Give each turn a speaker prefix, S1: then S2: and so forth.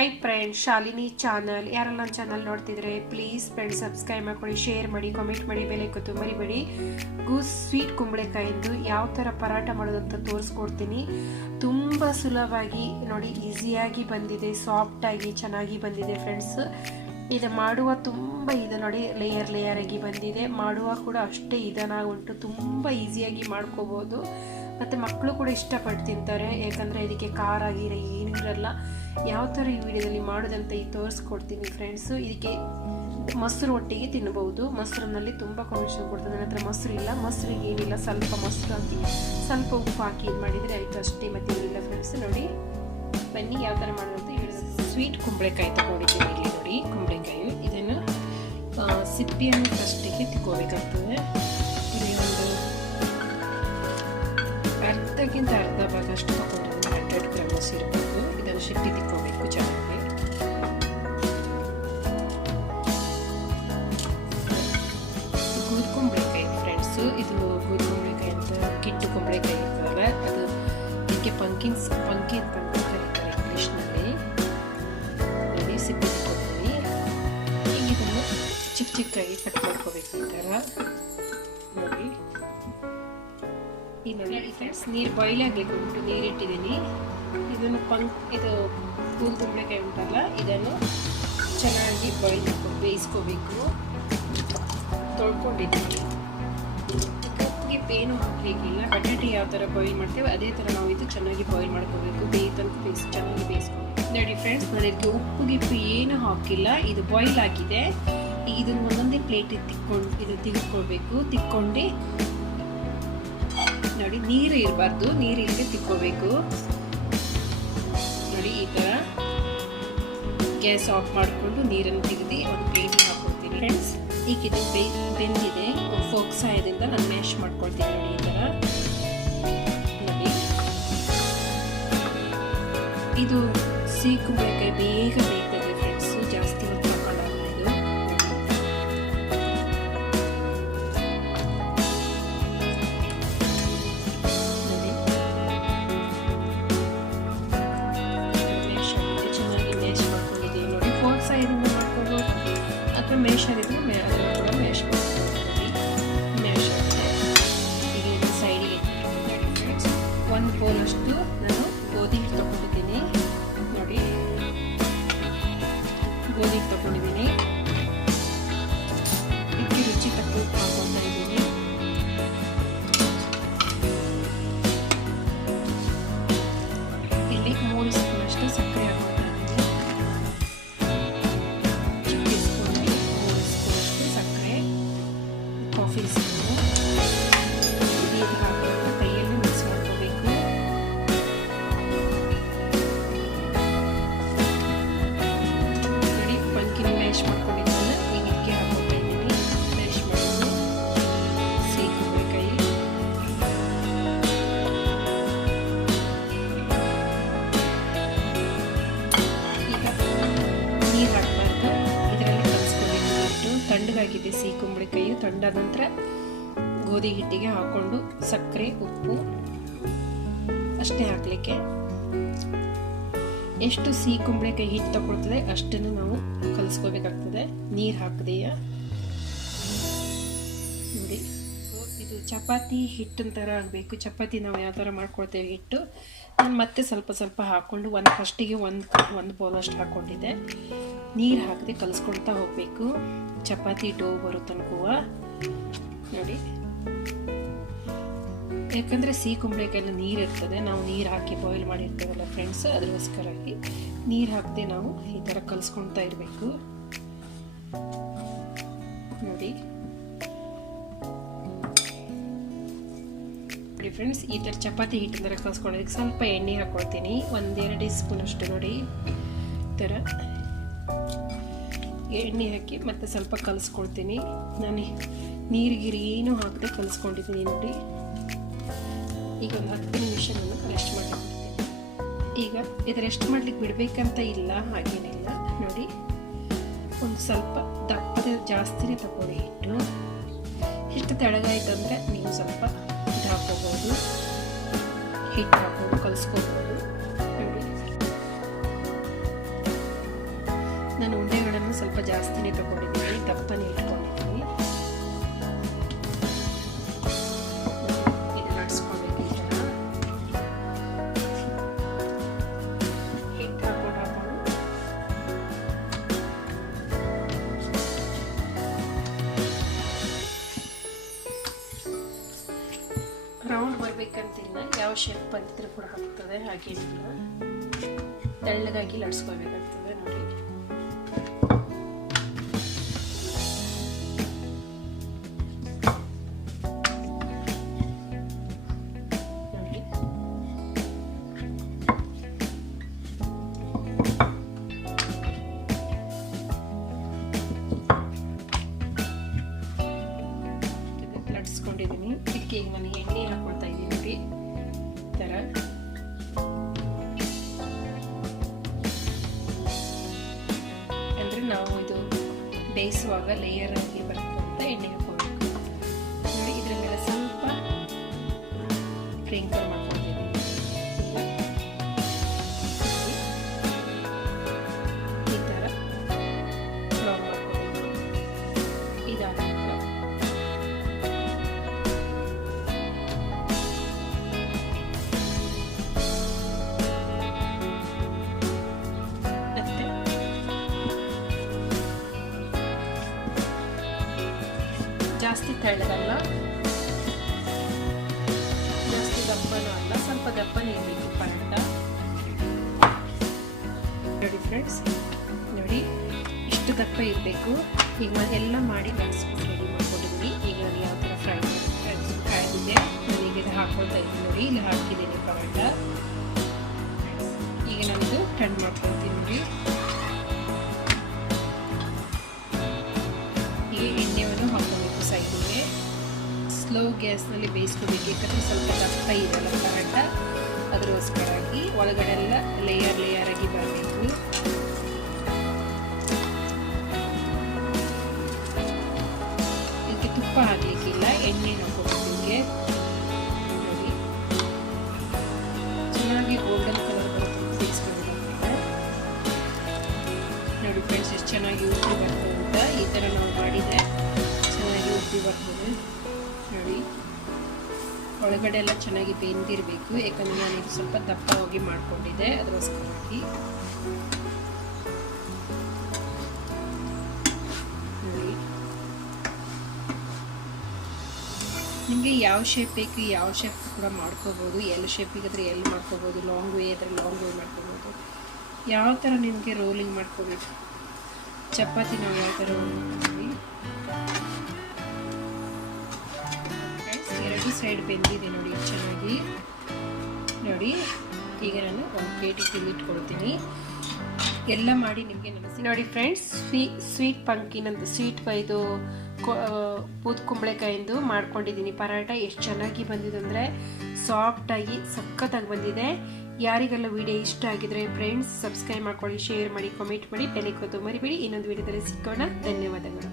S1: Hi friend Shalini channel ಯಾರೆಲ್ಲ channel ನೋಡ್ತಿದ್ರೆ please friend subscribe ಮಾಡ್ಕೊಳ್ಳಿ ಶೇರ್ ಮಾಡಿ ಕಾಮೆಂಟ್ ಮಾಡಿ ಬೆಲೆ ಕೊತ್ತು ಮರಿಬೇಡಿ ಗೂಸ್ ಸ್ವೀಟ್ ಕುಂಬಳಕಾಯಿಂದು ಯಾವ ಥರ ಪರಾಟ ಮಾಡೋದಂತ ತೋರಿಸ್ಕೊಡ್ತೀನಿ. ತುಂಬ ಸುಲಭವಾಗಿ ನೋಡಿ ಈಸಿಯಾಗಿ ಬಂದಿದೆ ಸಾಫ್ಟಾಗಿ ಚೆನ್ನಾಗಿ ಬಂದಿದೆ ಫ್ರೆಂಡ್ಸ್ ಇದು ಮಾಡುವ ತುಂಬ ಇದು ನೋಡಿ ಲೇಯರ್ ಲೇಯರ್ ಆಗಿ ಬಂದಿದೆ. ಮಾಡುವ ಕೂಡ ಅಷ್ಟೇ ಇದನಾಗಿ ಉಂಟು, ತುಂಬ ಈಸಿಯಾಗಿ ಮಾಡ್ಕೋಬೋದು. ಮತ್ತು ಮಕ್ಕಳು ಕೂಡ ಇಷ್ಟಪಟ್ಟು ತಿಂತಾರೆ ಯಾಕಂದರೆ ಇದಕ್ಕೆ ಖಾರ, ಗೀರ ಏನೂ ಇರಲ್ಲ. ಯಾವ ಥರ ಈ ವಿಡಿಯೋದಲ್ಲಿ ಮಾಡೋದಂತ ಈ ತೋರಿಸ್ಕೊಡ್ತೀನಿ ಫ್ರೆಂಡ್ಸು ಇದಕ್ಕೆ ಮೊಸರು ಒಟ್ಟಿಗೆ ತಿನ್ನಬಹುದು ಮೊಸರಿನಲ್ಲಿ ತುಂಬ ಕಾಂಬಿನೇಷನ್ ಕೊಡ್ತದೆ. ನನ್ನ ಹತ್ರ ಮೊಸರು ಇಲ್ಲ. ಮೊಸರಿಗೆ ಏನಿಲ್ಲ. ಸ್ವಲ್ಪ ಮೊಸರು ಹಾಕಿ, ಸ್ವಲ್ಪ ಉಪ್ಪು ಹಾಕಿ ಇದು ಮಾಡಿದರೆ ಆಯಿತು ಅಷ್ಟೇ, ಮತ್ತೆ ಏನಿಲ್ಲ ಫ್ರೆಂಡ್ಸ್ ನೋಡಿ, ಬನ್ನಿ ಯಾವ ಥರ ಮಾಡೋದಂತ ಸ್ವೀಟ್ ಕುಂಬಳಕಾಯಿ ತಗೊಂಡಿದ್ದೀನಿ ಇಲ್ಲಿ ನೋಡಿ. ಕುಂಬಳಕಾಯಿ. ಇದನ್ನು ಸಿಪ್ಪಿಯನ್ನು ಫಸ್ಟಿಗೆ ತಿಕ್ಕೋಬೇಕಾಗ್ತದೆ. ಅರ್ಧಕ್ಕಿಂತ ಅರ್ಧ ಭಾಗ ಅಷ್ಟು ತಗೊಂಡಿದ್ದೀನಿ ಹಂಡ್ರೆಡ್ ಗ್ರಾಮಸ್ ಇರ್ಬೋದು. ಇದನ್ನು ಸಿಪ್ಪಿ ತಿಕ್ಕೋಬೇಕು ಚೆನ್ನಾಗಿ. ಕುಂಬಳಕಾಯಿ ಫ್ರೆಂಡ್ಸು ಇದು ಗೂದ್ ಕುಂಬಳಕಾಯಿ ಅಂತ ಕಿಟ್ಟು ಕುಂಬಳಕಾಯಿ ಇರ್ತದಲ್ಲ, ಅದು ಇದಕ್ಕೆ ಪಂಕಿನ್ಸ್ ಪಂಕಿ ಅಂತ ಕರೀತಾರೆ ಇಂಗ್ಲೀಷ್ನಲ್ಲಿ ನೋಡಿ ಸಿಪ್ಪೆ ತಿಕ್ಕೋತೀವಿ ಈಗ ಇದನ್ನು ಚಿಕ್ಕ ಚಿಕ್ಕಾಗಿ ಕಟ್ ಮಾಡ್ಕೋಬೇಕು ಈ ಥರ. ನೋಡಿ. ಈ ನೋಡಿ ಫ್ರೆಂಡ್ಸ್ ನೀರು ಬಾಯ್ಲ್ ಆಗಲಿಕ್ಕೆ ಉಂಟು ನೀರಿಟ್ಟಿದ್ದೀನಿ. ಇದನ್ನು ಪಂಕ್ ಇದು ಕೂಲ್ ಕುಂಬಳಕಾಯಿ ಉಂಟಲ್ಲ, ಇದನ್ನು ಚೆನ್ನಾಗಿ ಬಾಯ್ಲ್ ಬೇಯಿಸ್ಕೋಬೇಕು. ತೊಳ್ಕೊಂಡಿದ್ದೀನಿ. ಪೇನು ಹಾಕಲಿಕ್ಕಿಲ್ಲ ಬಟಾಟೆ ಯಾವ ಥರ ಬಾಯ್ಲ್ ಮಾಡ್ತೇವೆ ಅದೇ ಥರ ನಾವು ಇದು ಚೆನ್ನಾಗಿ ಬಾಯ್ಲ್ ಮಾಡ್ಕೋಬೇಕು. ಬೇಯಿ ತನಕ ಬೇಯಿಸಿ, ಚೆನ್ನಾಗಿ ಬೇಯಿಸ್ಕೋಬೇಕು. ನೋಡಿ ಫ್ರೆಂಡ್ಸ್ ನಾನು ಇದಕ್ಕೆ ಗಿಪ್ಪು ಏನು ಹಾಕಿಲ್ಲ, ಇದು ಬಾಯ್ಲ್ ಆಗಿದೆ. ಇದನ್ನು ಒಂದೊಂದೇ ಪ್ಲೇಟಿಗೆ ತಿಕ್ಕೊಂಡು, ಇದು ತೆಗೆದುಕೊಳ್ಬೇಕು. ತಿಕ್ಕೊಂಡು ನೋಡಿ, ನೀರು ಇರಬಾರ್ದು, ನೀರು ಇಲ್ಲಿಗೆ ತಿಕ್ಕೋಬೇಕು. ನೋಡಿ, ಈ ಥರ ಗ್ಯಾಸ್ ಆಫ್ ಮಾಡಿಕೊಂಡು ನೀರನ್ನು ತೆಗೆದು ಒಂದು ಪ್ಲೇಟಿಗೆ ಹಾಕೊಳ್ತೀನಿ. ಫ್ರೆಂಡ್ಸ್ ಈಗ ಇದು ಬೆಂದಿದೆ. ಫೋಕ್ ಸಹಾಯದಿಂದ ನಾನು ಮ್ಯಾಶ್ ಮಾಡ್ಕೊಳ್ತೀನಿ ನೋಡಿ ಈ ಥರ. ನೋಡಿ. ಇದು ಸಿಹಿ ಬೇಗ ಬೇಯ್ತದೆ ಒಂದು ನಾನು ಗೋಧಿ ಹಿಟ್ಟು ತಣ್ಣಗಾಗಿದೆ ಸಿಹಿ ಕುಂಬಳಕಾಯಿ ತಣ್ಣದ ನಂತರ ಗೋಧಿ ಹಿಟ್ಟಿಗೆ ಹಾಕೊಂಡು ಸಕ್ಕರೆ, ಉಪ್ಪು ಅಷ್ಟೇ ಹಾಕಲಿಕ್ಕೆ. ಎಷ್ಟು ಸಿಹಿ ಕುಂಬಳಕಾಯಿ ಹಿಟ್ಟು ತಗೊಳ್ತದೆ ಅಷ್ಟನ್ನು ನಾವು ಕಲಿಸ್ಕೋಬೇಕಾಗ್ತದೆ. ನೀರು ಹಾಕದೆಯ? ಚಪಾತಿ ಹಿಟ್ಟಿನ ಥರ ಆಗಬೇಕು. ಚಪಾತಿ ನಾವು ಯಾವ ಥರ ಮಾಡ್ಕೊಳ್ತೇವೆ ಹಿಟ್ಟು? ನಾನು ಮತ್ತೆ ಸ್ವಲ್ಪ ಸ್ವಲ್ಪ ಹಾಕ್ಕೊಂಡು ಒಂದು ಫಸ್ಟಿಗೆ ಒಂದು ಒಂದು ಬೌಲಷ್ಟು ಹಾಕ್ಕೊಂಡಿದ್ದೆ. ನೀರು ಹಾಕದೆ ಕಲಿಸ್ಕೊಳ್ತಾ ಹೋಗಬೇಕು. ಚಪಾತಿ ಡೋ ಬರೋ ತನಕ. ನೋಡಿ. ಯಾಕಂದರೆ ಸಿಹಿ ಕುಂಬಳಕಾಯಲ್ಲಿ ನೀರು ಇರ್ತದೆ, ನಾವು ನೀರು ಹಾಕಿ ಬಾಯ್ಲ್ ಮಾಡಿರ್ತೇವಲ್ಲ ಫ್ರೆಂಡ್ಸ್ ಅದಕ್ಕೋಸ್ಕರಾಗಿ ನೀರು ಹಾಕದೆ ನಾವು ಈ ಥರ ಕಲಿಸ್ಕೊಳ್ತಾ ಇರಬೇಕು. ನೋಡಿ. ನೋಡಿ ಫ್ರೆಂಡ್ಸ್ ಈ ಥರ ಚಪಾತಿ ಹಿಟ್ಟಿನ ಥರ ಸ್ವಲ್ಪ ಎಣ್ಣೆ ಹಾಕ್ಕೊಳ್ತೀನಿ ಒಂದೆರಡು ಸ್ಪೂನ್ ಅಷ್ಟು ನೋಡಿ. ಥರ ಎಣ್ಣೆ ಹಾಕಿ ಮತ್ತೆ ಸ್ವಲ್ಪ ಕಲಿಸ್ಕೊಳ್ತೀನಿ. ನಾನು ನೀರಿಗಿರಿ ಗೀರು ಏನೂ ಹಾಕದೆ ಕಲಿಸ್ಕೊಂಡಿದ್ದೀನಿ ನೋಡಿ. ಈಗ ಒಂದು ಹತ್ತು ನಿಮಿಷ ನಾನು ರೆಸ್ಟ್ ಮಾಡಿ ಈಗ ಇದು ರೆಸ್ಟ್ ಮಾಡ್ಲಿಕ್ಕೆ ಬಿಡಬೇಕಂತ ಇಲ್ಲ, ಹಾಗೇನಿಲ್ಲ. ನೋಡಿ, ಒಂದು ಸ್ವಲ್ಪ ದಪ್ಪದ ಜಾಸ್ತಿನೇ ತಗೊಳ್ಳಿ ಹಿಟ್ಟು. ಹಿಟ್ಟು ತೆಳಗಾಯ್ತು ಅಂದರೆ ನೀವು ಸ್ವಲ್ಪ ಹಿಟ್ಟು ಹಾಕೋಬೋದು ಹಿಟ್ಟು ಹಾಕೋದು ಕಲಿಸ್ಕೋಬೋದು. ನಾನು ಉಂಡೆಗಳನ್ನು ಸ್ವಲ್ಪ ಜಾಸ್ತಿನೇ ತಗೊಂಡಿದ್ದೀನಿ ದಪ್ಪನೇ ಇಟ್ಕೊಂಡಿದ್ದೀನಿ. ರೌಂಡ್ ಬರ್ಬೇಕಂತಿಲ್ಲ ಯಾವ ಶೇಪ್ ಬಂದಿದ್ರು ಕೂಡ ಹಾಕ್ತದೆ ಹಾಗೇನಿಲ್ಲ ತೆಳ್ಳಗಾಗಿ ಲಡ್ಸ್ಕೊಬೇಕಾಗ್ತದೆ ನೋಡಿ. ಇದಕ್ಕೆ ಈಗ ನಾನು ಎಣ್ಣೆ ಹಾಕೊಳ್ತಾ ಇದ್ದೀನಿ. ಈ ಥರ ಅಂದರೆ ನಾವು ಇದು ಬೇಯಿಸುವಾಗ ಲೇಯರ್ ಆಗಿ ಬರುತ್ತೆ ಎಣ್ಣೆ ಹಾಕೋಬೇಕು ನೋಡಿ ಇದ್ರ ಮೇಲೆ ಸ್ವಲ್ಪ ಕ್ರಿಂಕಲ್ ಮಾಡ್ಕೊಳ್ತೀನಿ ಜಾಸ್ತಿ ತೆಳ್ಳಗಲ್ಲ. ಜಾಸ್ತಿ ದಪ್ಪನೂ ಅಲ್ಲ, ಸ್ವಲ್ಪ ದಪ್ಪನೇ ಇರಬೇಕು ಪರೋಟ ನೋಡಿ ಫ್ರೆಂಡ್ಸ್ ನೋಡಿ, ಇಷ್ಟು ದಪ್ಪ ಇರಬೇಕು. ಈಗ ನಾನು ಎಲ್ಲ ಮಾಡಿ ಕಲಿಸ್ಕೊಂಡು ರೆಡಿ ಮಾಡ್ಕೊಂಡಿದ್ದೀನಿ ಈಗ ನಾನು ಯಾವ ಥರ ಫ್ರೈ ಕಾಯ್ದಿದೆ ನಾನು ಈಗ ಇದು ಹಾಕೊಳ್ತಾ ಇದ್ದೀನಿ ನೋಡಿ, ಇಲ್ಲಿ ಹಾಕಿದ್ದೀನಿ ಪರೋಟ ಈಗ ನಾನಿದು ಟರ್ನ್ ಮಾಡ್ಕೊಳ್ತೀನಿ ನೋಡಿ. ಸ್ಲೋ ಗ್ಯಾಸ್ನಲ್ಲಿ ಬೇಯಿಸ್ಕೋಬೇಕು ಯಾಕಂದರೆ ಸ್ವಲ್ಪ ದಪ್ಪ ಇದೆಲ್ಲ ಪರಾಟ ಅದರೋಸ್ಕರಾಗಿ ಒಳಗಡೆ ಎಲ್ಲ ಲೇಯರ್ ಲೇಯರ್ ಆಗಿ ಬರಬೇಕು. ಇದಕ್ಕೆ ತುಪ್ಪ ಹಾಕ್ಲಿಕ್ಕಿಲ್ಲ, ಎಣ್ಣೆ ಹಾಕೋಬೇಕು ಇದಕ್ಕೆ. ನೋಡಿ. ಚೆನ್ನಾಗಿ ಗೋಲ್ಡನ್ ಕಲರ್ ನೋಡಿ ಫ್ರೆಂಡ್ಸ್ ಎಷ್ಟು ಚೆನ್ನಾಗಿ ಉಪ್ಪಿ ಬರ್ತದೆ ಅಂತ ಈ ಥರ ನಾವು ಮಾಡಿದರೆ ಚೆನ್ನಾಗಿ ಉಪ್ಪಿ ಬರ್ತದೆ ನೋಡಿ ಒಳಗಡೆ ಎಲ್ಲ ಚೆನ್ನಾಗಿ ಬೆಂದಿರಬೇಕು, ಯಾಕಂದರೆ ನಾನು ಇದು ಸ್ವಲ್ಪ ದಪ್ಪವಾಗಿ ಮಾಡಿಕೊಂಡಿದ್ದೆ ಅದಕ್ಕೋಸ್ಕರವಾಗಿ ನೋಡಿ. ನಿಮಗೆ ಯಾವ ಶೇಪ್ ಬೇಕು, ಯಾವ ಶೇಪ್ ಕೂಡ ಮಾಡ್ಕೋಬೋದು. ಎಲ್ ಶೇಪಿಗಾದ್ರೆ ಎಲ್ಲಿ ಮಾಡ್ಕೋಬೋದು ಲಾಂಗ್ ವೇ ಆದರೆ ಲಾಂಗ್ ವೇ ಮಾಡ್ಕೋಬೋದು. ಯಾವ ಥರ ನಿಮಗೆ ರೋಲಿಂಗ್ ಮಾಡ್ಕೋಬೇಕು? ಚಪಾತಿ ನಾವು ಯಾವ ಥರ ರೋಲ್ ಮಾಡ್ತೀವಿ ಎರಡು ಸೈಡ್ ಬೆಂದಿದೆ ನೋಡಿ, ಚೆನ್ನಾಗಿ. ನೋಡಿ, ಈಗ ನಾನು ಒಂದು ಪ್ಲೇಟಿಗೆ ಇಟ್ಕೊಳ್ತೀನಿ ಎಲ್ಲ ಮಾಡಿ ನಿಮಗೆ ನೆನೆಸಿ ನೋಡಿ ಫ್ರೆಂಡ್ಸ್ ಸ್ವೀ ಸ್ವೀಟ್ ಪಂಕಿನ್ ಅಂತ ಸ್ವೀಟ್ ಇದು ಪೂತ್ ಕುಂಬಳೆಕಾಯಿಂದು ಮಾಡ್ಕೊಂಡಿದ್ದೀನಿ. ಪರಾಟ ಎಷ್ಟು ಚೆನ್ನಾಗಿ ಬಂದಿದೆ ಅಂದರೆ ಸಾಫ್ಟಾಗಿ ಸಖತ್ತಾಗಿ ಬಂದಿದೆ. ಯಾರಿಗೆಲ್ಲ ವಿಡಿಯೋ ಇಷ್ಟ ಆಗಿದ್ರೆ ಫ್ರೆಂಡ್ಸ್ ಸಬ್ಸ್ಕ್ರೈಬ್ ಮಾಡ್ಕೊಳ್ಳಿ ಶೇರ್ ಮಾಡಿ ಕಮೆಂಟ್ ಮಾಡಿ. ಬೆಲೆ ಕೊತ್ತು ಮರಿಬೇಡಿ ಇನ್ನೊಂದು ವಿಡಿಯೋದಲ್ಲಿ ಸಿಕ್ಕೋಣ. ಧನ್ಯವಾದಗಳು.